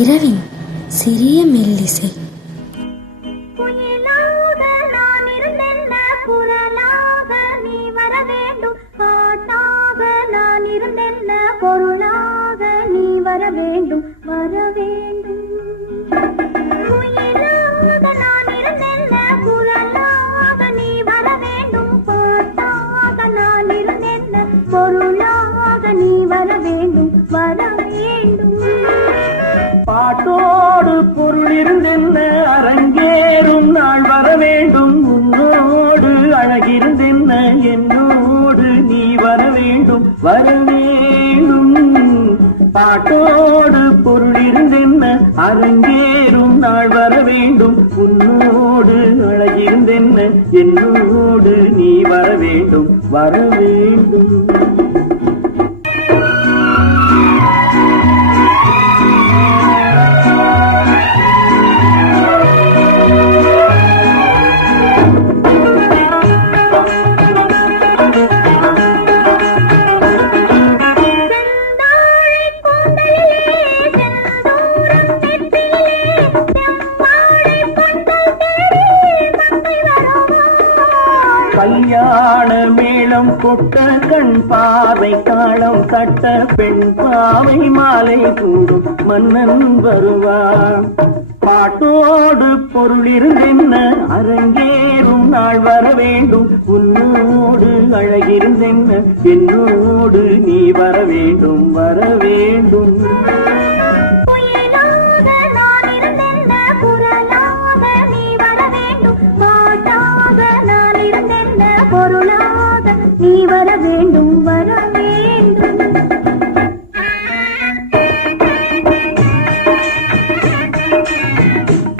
இரவின் சிறிய மெல்லிசை. பொருளாக நீ வர வேண்டும் வர வேண்டும். நான் இருந்தென்ன குரலாக நீ வர வேண்டும். பாட்டாக நான் இருந்தென்ன பொருளாக நீ வர வேண்டும் வர வேண்டும். பாட்டோடு பொருள் இருந்தென்ன அரங்கேறும் நாள் வர வேண்டும். உன்னோடு அழகிருந்தென்ன என்னோடு நீ வர வேண்டும் வர வேண்டும். பாட்டோடு பொருள் இருந்தென்ன அரங்கேறும் நாள் வர வேண்டும். உன்னோடு அழகிருந்தென்ன என்னோடு நீ வர வேண்டும் வர வேண்டும். கல்யாண மேளம் கொட்ட கண் பாவை காலம் கட்ட பெண் பாவை மாலை கூடும் மன்னன் வருவார். பாட்டோடு பொருள் இருந்தென்ன அரங்கேறும் நாள் வர வேண்டும். உன்னோடு அழகிருந்தென்ன என்னோடு நீ வர வேண்டும் வர வேண்டும்.